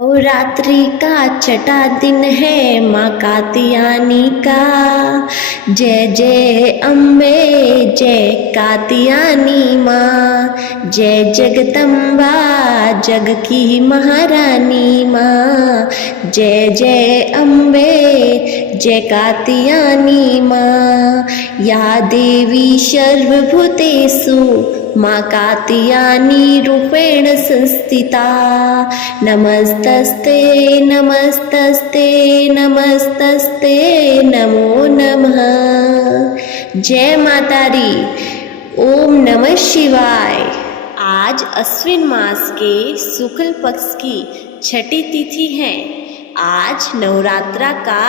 नवरात्रि का छठा दिन है माँ कात्यायनी का। जय जय अम्बे जय कात्यायनी माँ। जय जगदम्बा जग की महारानी माँ। जय जय अम्बे जय कात्यायनी माँ। या देवी सर्वभूतेषु माँ कात्यायनी रूपेण संस्थिता। नमस्तस्ते नमस्तस्ते नमस्तस्ते नमो नमः। जय माता दी। ओम नमः शिवाय। आज अश्विन मास के शुक्ल पक्ष की छठी तिथि है। आज नवरात्रा का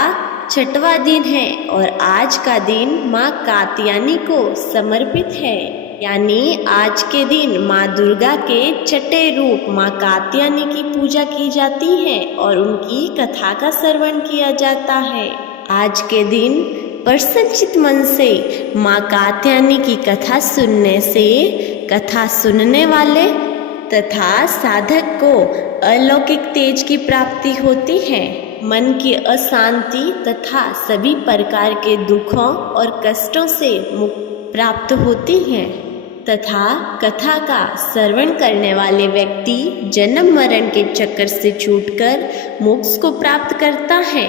छठवां दिन है और आज का दिन माँ कात्यायनी को समर्पित है। यानी आज के दिन माँ दुर्गा के छठे रूप माँ कात्यायनी की पूजा की जाती है और उनकी कथा का श्रवण किया जाता है। आज के दिन प्रसन्नचित मन से माँ कात्यायनी की कथा सुनने से कथा सुनने वाले तथा साधक को अलौकिक तेज की प्राप्ति होती है। मन की अशांति तथा सभी प्रकार के दुखों और कष्टों से मुक्ति प्राप्त होती है तथा कथा का श्रवण करने वाले व्यक्ति जन्म मरण के चक्कर से छूटकर मोक्ष को प्राप्त करता है।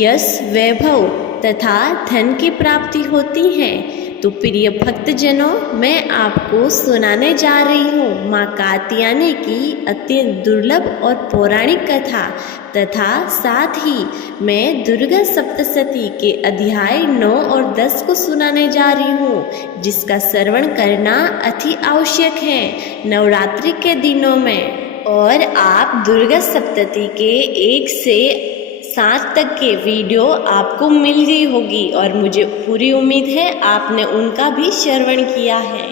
यश वैभव तथा धन की प्राप्ति होती है। तो प्रिय भक्तजनों, मैं आपको सुनाने जा रही हूँ माँ कात्यायनी की अत्यंत दुर्लभ और पौराणिक कथा तथा साथ ही मैं दुर्गा सप्तशती के अध्याय 9 और 10 को सुनाने जा रही हूँ, जिसका श्रवण करना अति आवश्यक है नवरात्रि के दिनों में। और आप दुर्गा सप्तशती के 1 से 7 तक के वीडियो आपको मिल गई होगी और मुझे पूरी उम्मीद है आपने उनका भी श्रवण किया है।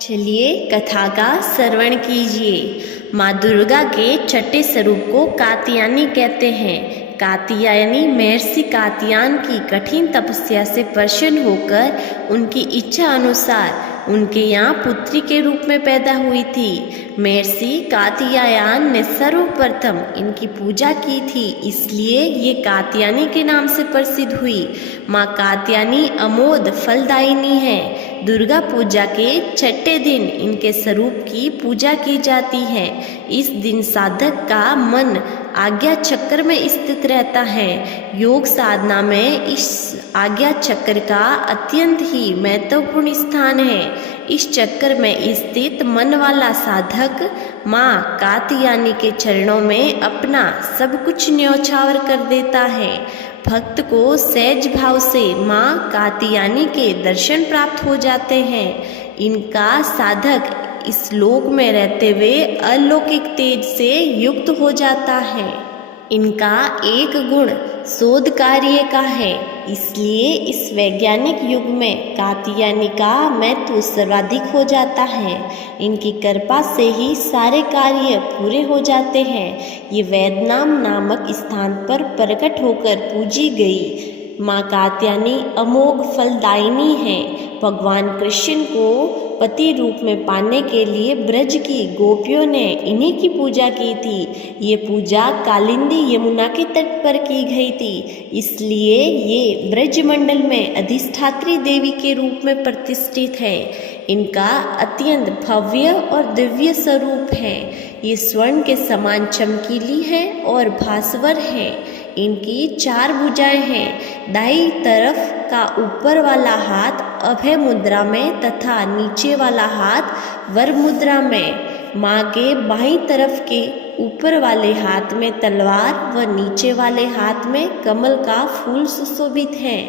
चलिए कथा का श्रवण कीजिए। माँ दुर्गा के छठे स्वरूप को कात्यायनी कहते हैं। कात्यायनी महर्षि कात्यायन की कठिन तपस्या से प्रसन्न होकर उनकी इच्छा अनुसार उनके यहाँ पुत्री के रूप में पैदा हुई थी। महर्षि कात्यायन ने सर्वप्रथम इनकी पूजा की थी, इसलिए ये कात्यायनी के नाम से प्रसिद्ध हुई। माँ कात्यायनी अमोघ फलदायिनी है। दुर्गा पूजा के छठे दिन इनके स्वरूप की पूजा की जाती है। इस दिन साधक का मन आज्ञा चक्र में स्थित रहता है। योग साधना में इस आज्ञा चक्र का अत्यंत ही महत्वपूर्ण स्थान है। इस चक्र में स्थित मन वाला साधक माँ कात्यायनी के चरणों में अपना सब कुछ न्यौछावर कर देता है। भक्त को सहज भाव से माँ कात्यायनी के दर्शन प्राप्त हो जाते हैं। इनका साधक इस लोक में रहते हुए अलौकिक तेज से युक्त हो जाता है। इनका एक गुण शोध कार्य का है, इसलिए इस वैज्ञानिक युग में कात्यायनी का महत्व सर्वाधिक हो जाता है। इनकी कृपा से ही सारे कार्य पूरे हो जाते हैं। ये वैद्यनाम नामक स्थान पर प्रकट होकर पूजी गई माँ कात्यायनी अमोघ फलदायिनी है। भगवान कृष्ण को पति रूप में पाने के लिए ब्रज की गोपियों ने इन्हीं की पूजा की थी। ये पूजा कालिंदी यमुना के तट पर की गई थी, इसलिए ये ब्रजमंडल में अधिष्ठात्री देवी के रूप में प्रतिष्ठित है। इनका अत्यंत भव्य और दिव्य स्वरूप है। ये स्वर्ण के समान चमकीली है और भास्वर है। इनकी 4 भुजाएं हैं। दाईं तरफ का ऊपर वाला हाथ अभय मुद्रा में तथा नीचे वाला हाथ वर मुद्रा में। माँ के बाईं तरफ के ऊपर वाले हाथ में तलवार व नीचे वाले हाथ में कमल का फूल सुशोभित है।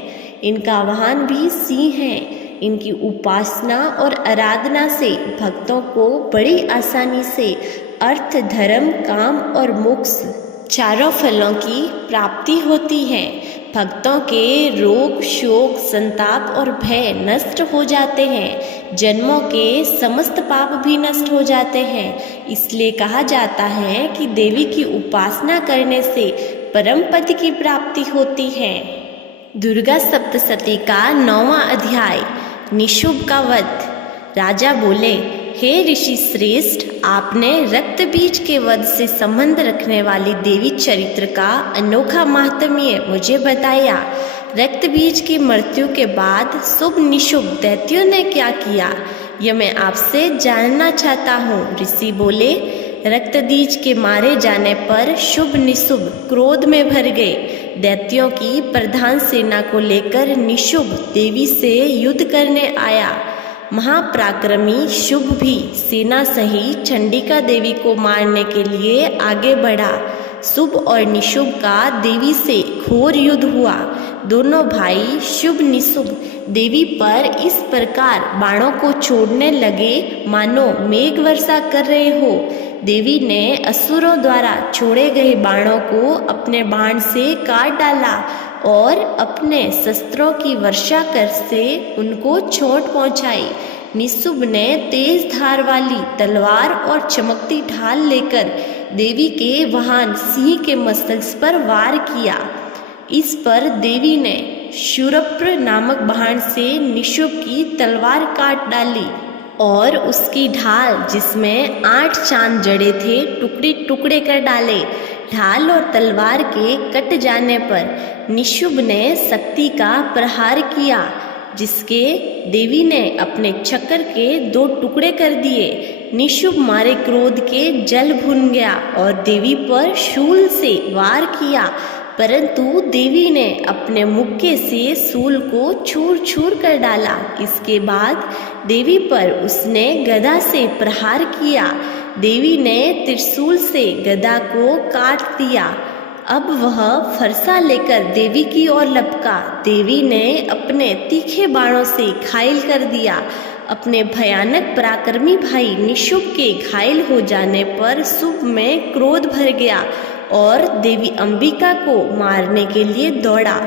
इनका वाहन भी सिंह है। इनकी उपासना और आराधना से भक्तों को बड़ी आसानी से अर्थ, धर्म, काम और मोक्ष चारों फलों की प्राप्ति होती है। भक्तों के रोग, शोक, संताप और भय नष्ट हो जाते हैं। जन्मों के समस्त पाप भी नष्ट हो जाते हैं। इसलिए कहा जाता है कि देवी की उपासना करने से परम पद की प्राप्ति होती है। दुर्गा सप्तशती का 9वां अध्याय निशुंभ का वध। राजा बोले, हे ऋषि श्रेष्ठ, आपने रक्त बीज के वध से संबंध रखने वाली देवी चरित्र का अनोखा माहात्म्य मुझे बताया। रक्त बीज की मृत्यु के बाद शुभ निशुभ दैत्यों ने क्या किया, यह मैं आपसे जानना चाहता हूँ। ऋषि बोले, रक्त बीज के मारे जाने पर शुभ निशुभ क्रोध में भर गए। दैत्यों की प्रधान सेना को लेकर निशुभ देवी से युद्ध करने आया। महापराक्रमी शुभ भी सेना सहित चंडिका देवी को मारने के लिए आगे बढ़ा। शुभ और निशुभ का देवी से घोर युद्ध हुआ। दोनों भाई शुभ निशुभ देवी पर इस प्रकार बाणों को छोड़ने लगे मानो मेघ वर्षा कर रहे हो। देवी ने असुरों द्वारा छोड़े गए बाणों को अपने बाण से काट डाला और अपने शस्त्रों की वर्षा कर से उनको चोट पहुंचाई। निशुभ ने तेज धार वाली तलवार और चमकती ढाल लेकर देवी के वाहन सिंह के मस्तक पर वार किया। इस पर देवी ने शूरप्र नामक बाण से निशुभ की तलवार काट डाली और उसकी ढाल, जिसमें 8 चांद जड़े थे, टुकड़े टुकड़े कर डाले। ढाल और तलवार के कट जाने पर निशुभ ने शक्ति का प्रहार किया, जिसके देवी ने अपने चक्र के 2 टुकड़े कर दिए। निशुभ मारे क्रोध के जल भुन गया और देवी पर शूल से वार किया, परंतु देवी ने अपने मुक्के से शूल को चूर चूर कर डाला। इसके बाद देवी पर उसने गदा से प्रहार किया। देवी ने त्रिशूल से गदा को काट दिया। अब वह फरसा लेकर देवी की ओर लपका। देवी ने अपने तीखे बाणों से घायल कर दिया। अपने भयानक पराक्रमी भाई निशुभ के घायल हो जाने पर शुभ में क्रोध भर गया और देवी अंबिका को मारने के लिए दौड़ा।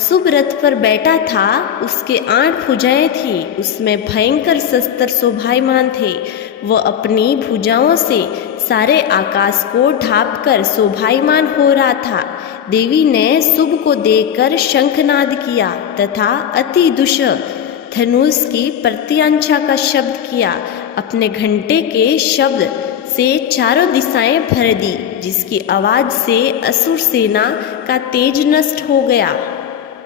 शुभ रथ पर बैठा था, उसके 8 भुजाएं थी, उसमें भयंकर शस्त्र शोभायमान थे। वह अपनी भुजाओं से सारे आकाश को ढांपकर शोभायमान हो रहा था। देवी ने शुभ को देखकर शंखनाद किया तथा अति दुष्ट धनुष की प्रत्यंचा का शब्द किया। अपने घंटे के शब्द से चारों दिशाएं भर दी, जिसकी आवाज से असुर सेना का तेज नष्ट हो गया।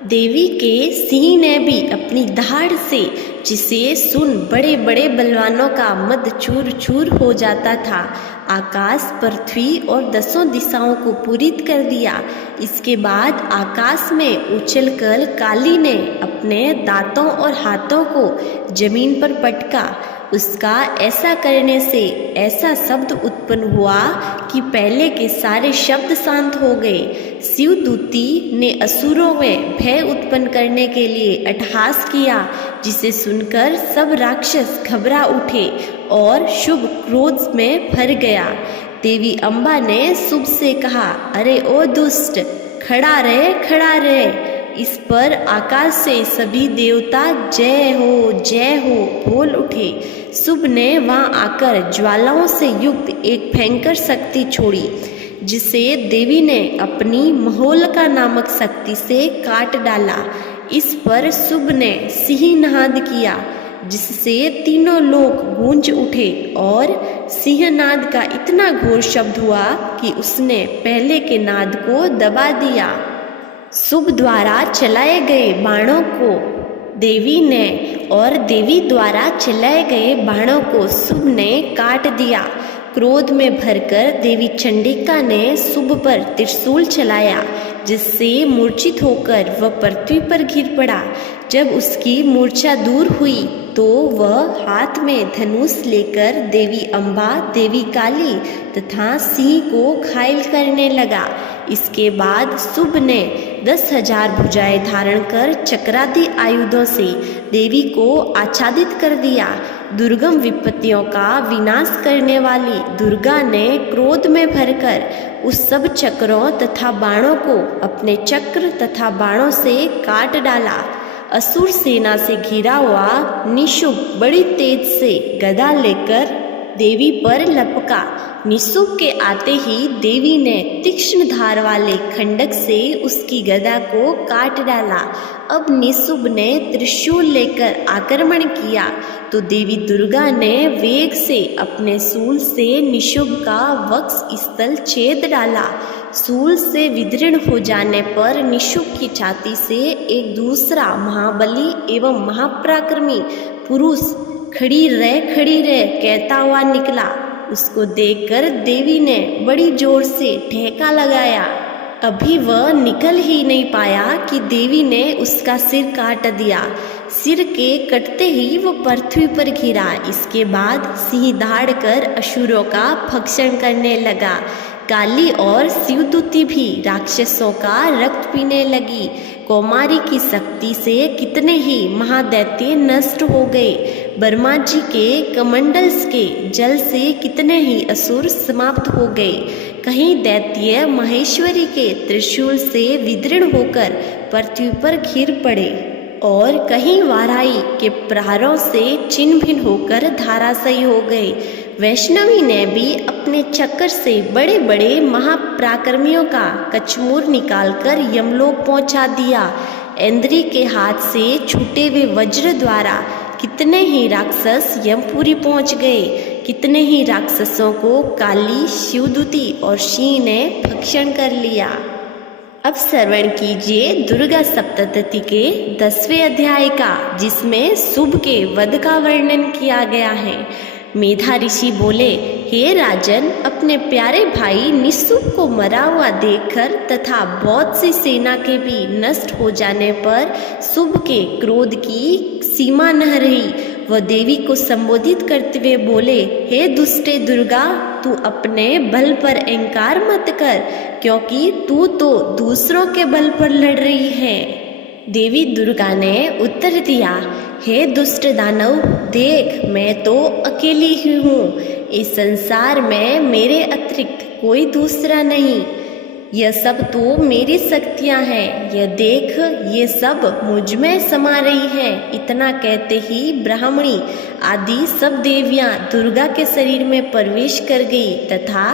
देवी के सिंह ने भी अपनी दहाड़ से, जिसे सुन बड़े बड़े बलवानों का मद चूर चूर हो जाता था, आकाश, पृथ्वी और 10 दिशाओं को पूरित कर दिया। इसके बाद आकाश में उछलकर काली ने अपने दांतों और हाथों को जमीन पर पटका। उसका ऐसा करने से ऐसा शब्द उत्पन्न हुआ कि पहले के सारे शब्द शांत हो गए। शिवदूती ने असुरों में भय उत्पन्न करने के लिए अट्टहास किया, जिसे सुनकर सब राक्षस घबरा उठे और शुभ क्रोध में भर गया। देवी अम्बा ने शुभ से कहा, अरे ओ दुष्ट, खड़ा रहे खड़ा रहे। इस पर आकाश से सभी देवता जय हो बोल उठे। शुभ ने वहां आकर ज्वालाओं से युक्त एक भयंकर शक्ति छोड़ी, जिसे देवी ने अपनी महोलका नामक शक्ति से काट डाला। इस पर शुभ ने सिंहनाद किया, जिससे तीनों लोग गूंज उठे और सिंहनाद का इतना घोर शब्द हुआ कि उसने पहले के नाद को दबा दिया। शुभ द्वारा चलाए गए बाणों को देवी ने और देवी द्वारा चलाए गए बाणों को शुभ ने काट दिया। क्रोध में भरकर देवी चंडिका ने शुभ पर त्रिशूल चलाया, जिससे मूर्छित होकर वह पृथ्वी पर गिर पड़ा। जब उसकी मूर्छा दूर हुई तो वह हाथ में धनुष लेकर देवी अम्बा, देवी काली तथा सिंह को घायल करने लगा। इसके बाद शुभ ने 10,000 भुजाएं धारण कर चक्रादि आयुधों से देवी को आच्छादित कर दिया। दुर्गम विपत्तियों का विनाश करने वाली दुर्गा ने क्रोध में भरकर उस सब चक्रों तथा बाणों को अपने चक्र तथा बाणों से काट डाला। असुर सेना से घिरा हुआ निशुभ बड़ी तेज से गदा लेकर देवी पर लपका। निशुंभ के आते ही देवी ने तीक्ष्ण धार वाले खंडक से उसकी गदा को काट डाला। अब निशुंभ ने त्रिशूल लेकर आक्रमण किया तो देवी दुर्गा ने वेग से अपने शूल से निशुंभ का वक्ष स्थल छेद डाला। शूल से विदीर्ण हो जाने पर निशुंभ की छाती से एक दूसरा महाबली एवं महापराक्रमी पुरुष खड़ी रह कहता हुआ निकला। उसको देखकर देवी ने बड़ी जोर से ठेका लगाया। अभी वह निकल ही नहीं पाया कि देवी ने उसका सिर काट दिया। सिर के कटते ही वो पृथ्वी पर गिरा। इसके बाद सिंह दहाड़ कर असुरों का भक्षण करने लगा। काली और शिवदूती भी राक्षसों का रक्त पीने लगी। कौमारी की शक्ति से कितने ही महादैत्य नष्ट हो गए। ब्रह्मा जी के कमंडल्स के जल से कितने ही असुर समाप्त हो गए। कहीं दैत्य महेश्वरी के त्रिशूल से विदीर्ण होकर पृथ्वी पर गिर पड़े और कहीं वाराही के प्रहारों से छिन्न भिन्न होकर धराशायी हो गए। वैष्णवी ने भी अपने चक्कर से बड़े बड़े महापराक्रमियों का कचमूर निकालकर यमलोक पहुंचा दिया। इंद्री के हाथ से छूटे हुए वज्र द्वारा कितने ही राक्षस यमपुरी पहुंच गए। कितने ही राक्षसों को काली, शिवदूती और सिंह ने भक्षण कर लिया। अब श्रवण कीजिए दुर्गा सप्तशती के 10वें अध्याय का, जिसमें शुंभ के वध का वर्णन किया गया है। मेधा ऋषि बोले, हे राजन, अपने प्यारे भाई निशुंभ को मरा हुआ देखकर तथा बहुत सी सेना के भी नष्ट हो जाने पर शुंभ के क्रोध की सीमा न रही। वह देवी को संबोधित करते हुए बोले, हे दुष्टे दुर्गा, तू अपने बल पर अहंकार मत कर, क्योंकि तू तो दूसरों के बल पर लड़ रही है। देवी दुर्गा ने उत्तर दिया, हे दुष्ट दानव, देख, मैं तो अकेली ही हूँ। इस संसार में मेरे अतिरिक्त कोई दूसरा नहीं। यह सब तो मेरी शक्तियाँ हैं। यह देख, ये सब मुझ में समा रही हैं। इतना कहते ही ब्राह्मणी आदि सब देवियाँ दुर्गा के शरीर में प्रवेश कर गई तथा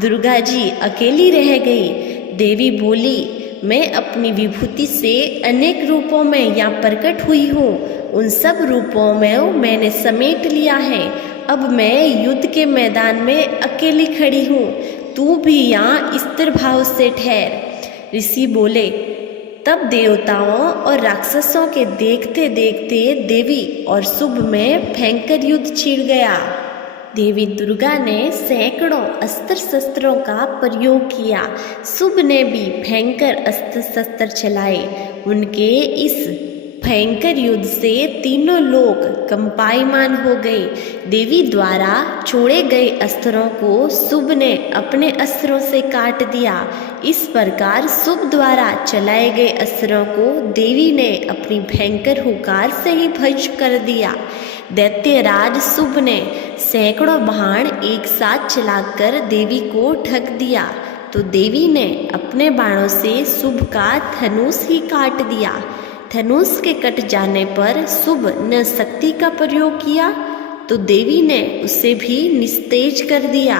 दुर्गा जी अकेली रह गई। देवी बोली, मैं अपनी विभूति से अनेक रूपों में यहाँ प्रकट हुई हूँ। उन सब रूपों में मैंने समेट लिया है। अब मैं युद्ध के मैदान में अकेली खड़ी हूँ। तू भी यहाँ स्थिर भाव से ठहर। ऋषि बोले, तब देवताओं और राक्षसों के देखते देखते देवी और शुंभ में भयंकर युद्ध छिड़ गया। देवी दुर्गा ने सैकड़ों अस्त्र शस्त्रों का प्रयोग किया। शुंभ ने भी भयंकर अस्त्र शस्त्र चलाए। उनके इस भयंकर युद्ध से तीनों लोग कंपायमान हो गए। देवी द्वारा छोड़े गए अस्त्रों को शुंभ ने अपने अस्त्रों से काट दिया। इस प्रकार शुंभ द्वारा चलाए गए अस्त्रों को देवी ने अपनी भयंकर हुंकार से ही भस्म कर दिया। दैत्यराज शुंभ ने सैकड़ों बाण एक साथ चलाकर देवी को ढक दिया तो देवी ने अपने बाणों से शुंभ का धनुष ही काट दिया। धनुष के कट जाने पर शुंभ ने शक्ति का प्रयोग किया तो देवी ने उसे भी निस्तेज कर दिया।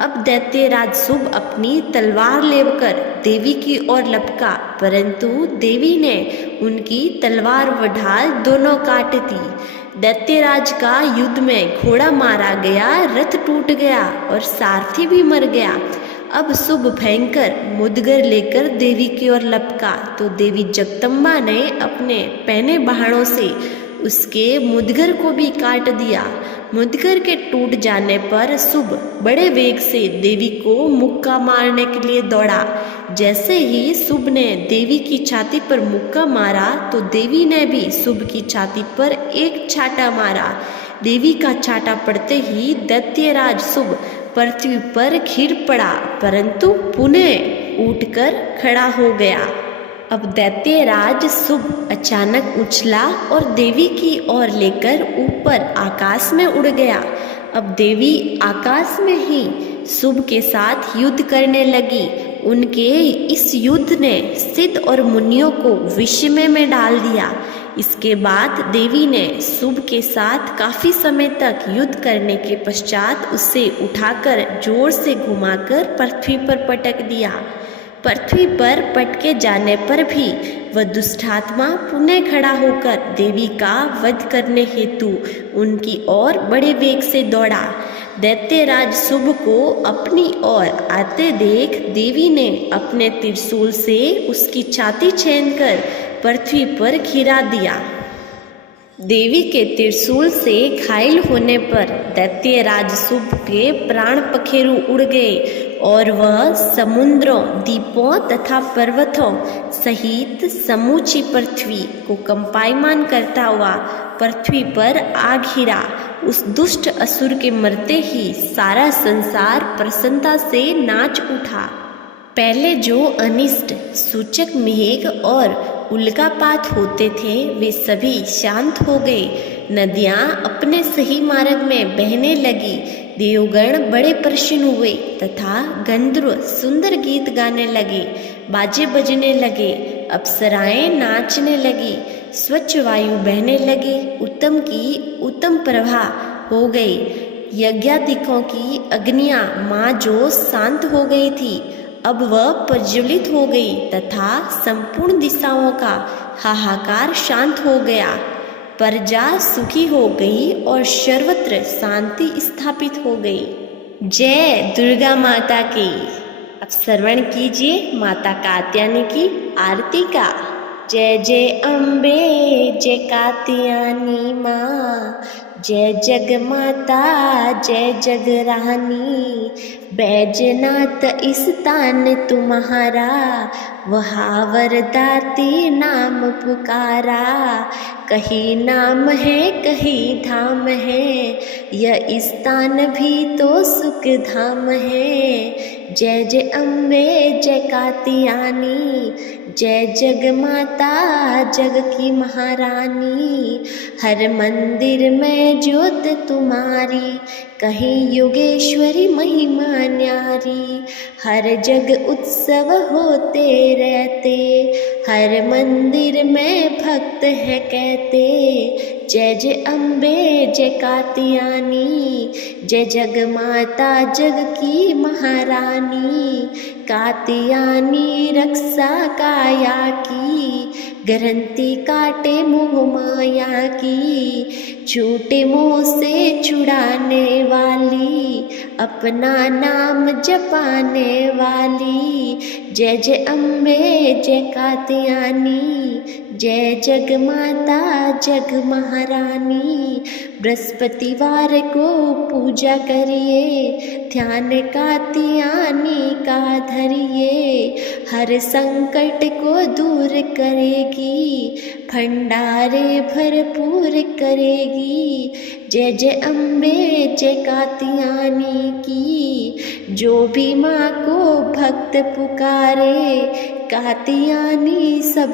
अब दैत्यराज शुंभ अपनी तलवार लेकर देवी की ओर लपका, परंतु देवी ने उनकी तलवार व ढाल दोनों काट दी। दैत्यराज का युद्ध में घोड़ा मारा गया, रथ टूट गया और सारथी भी मर गया। अब शुंभ भयंकर मुदगर लेकर देवी की ओर लपका तो देवी जगदम्बा ने अपने पहने बाणों से उसके मुदगर को भी काट दिया। मुदगर के टूट जाने पर शुंभ बड़े वेग से देवी को मुक्का मारने के लिए दौड़ा। जैसे ही शुंभ ने देवी की छाती पर मुक्का मारा तो देवी ने भी शुंभ की छाती पर एक छाटा मारा। देवी का छाटा पड़ते ही दैत्यराज शुंभ पृथ्वी पर गिर पड़ा, परंतु पुनः उठकर खड़ा हो गया। अब दैत्यराज शुंभ अचानक उछला और देवी की ओर लेकर ऊपर आकाश में उड़ गया। अब देवी आकाश में ही शुंभ के साथ युद्ध करने लगी। उनके इस युद्ध ने सिद्ध और मुनियों को विस्मय में डाल दिया। इसके बाद देवी ने शुभ के साथ काफ़ी समय तक युद्ध करने के पश्चात उसे उठाकर जोर से घुमाकर पृथ्वी पर पटक दिया। पृथ्वी पर पटके जाने पर भी वह दुष्टात्मा पुनः खड़ा होकर देवी का वध करने हेतु उनकी ओर बड़े वेग से दौड़ा। दैत्यराज शुभ को अपनी ओर आते देख देवी ने अपने त्रिशूल से उसकी छाती छेदकर पृथ्वी पर गिरा दिया। देवी के त्रिशूल से घायल होने पर दैत्यराज शुभ के प्राण पखेरु उड़ गए और वह समुद्रों, द्वीपों तथा पर्वतों सहित समूची पृथ्वी को कंपायमान करता हुआ पृथ्वी पर आ गिरा। उस दुष्ट असुर के मरते ही सारा संसार प्रसन्नता से नाच उठा। पहले जो अनिष्ट सूचक मेघ और उल्कापात होते थे वे सभी शांत हो गए। नदियाँ अपने सही मार्ग में बहने लगी। देवगण बड़े प्रसन्न हुए तथा गंधर्व सुंदर गीत गाने लगे, बाजे बजने लगे, अप्सराएं नाचने लगी, स्वच्छ वायु बहने लगी, उत्तम की उत्तम प्रभा हो गई। यज्ञादिकों की अग्नियाँ माँ जो शांत हो गई थी अब वह प्रज्वलित हो गई तथा संपूर्ण दिशाओं का हाहाकार शांत हो गया। प्रजा सुखी हो गई और सर्वत्र शांति स्थापित हो गई। जय दुर्गा माता की। अब श्रवण कीजिए माता कात्यायनी की आरती का। जय जय अम्बे जय कात्यायनी माँ, जय जग माता जय जग रानी। बैजनाथ स्थान तुम्हारा, वहाँ वरदाती नाम पुकारा। कहीं नाम है कहीं धाम है, यह स्थान भी तो सुख धाम है। जय जय अम्बे जय कात्यायनी, जय जग माता जग की महारानी। हर मंदिर में ज्योत तुम्हारी, कहीं योगेश्वरी महिमा न्यारी। हर जग उत्सव होते रहते, हर मंदिर में भक्त है कहते। जय जय अम्बे जय कात्यायनी, जय जग माता जग की महारानी। कात्यायनी रक्षा काया की, ग्रंथि काटे मोह माया की। झूठे मोह से छुड़ाने वाली, अपना नाम जपाने वाली। जय जय अम्बे जय कात्यायनी, जय जग माता जग महारानी। बृहस्पतिवार को पूजा करिए, ध्यान कात्यायनी का धरिए। हर संकट को दूर करेगी, भंडारे भरपूर करेगी। जय जय अम्बे जय कात्यायनी की। जो भी माँ को भक्त पुकारे, कात्यायनी सब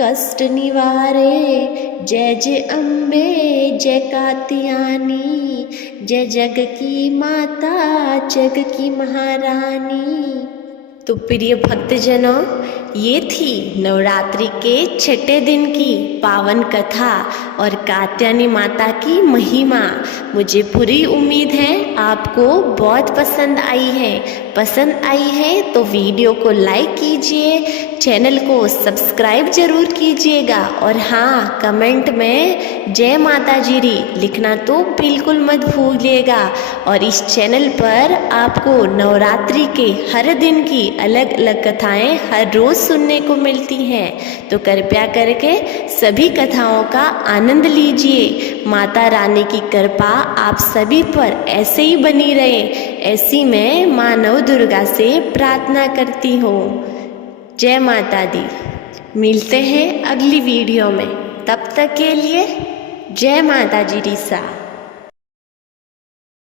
कष्ट निवारे। जय जय अम्बे जय कात्यायनी, जय जग की माता जग की महारानी। तो प्रिय भक्तजनों, ये थी नवरात्रि के छठे दिन की पावन कथा और कात्यायनी माता की महिमा। मुझे पूरी उम्मीद है आपको बहुत पसंद आई है। पसंद आई है तो वीडियो को लाइक कीजिए, चैनल को सब्सक्राइब जरूर कीजिएगा और हाँ, कमेंट में जय माता जी लिखना तो बिल्कुल मत भूलिएगा। और इस चैनल पर आपको नवरात्रि के हर दिन की अलग अलग कथाएं हर रोज़ सुनने को मिलती हैं, तो कृपया करके सभी कथाओं का आनंद लीजिए। माता रानी की कृपा आप सभी पर ऐसे ही बनी रहे, ऐसी मैं माँ नव दुर्गा से प्रार्थना करती हूँ। जय माता दी। मिलते हैं अगली वीडियो में, तब तक के लिए जय माता जी सा।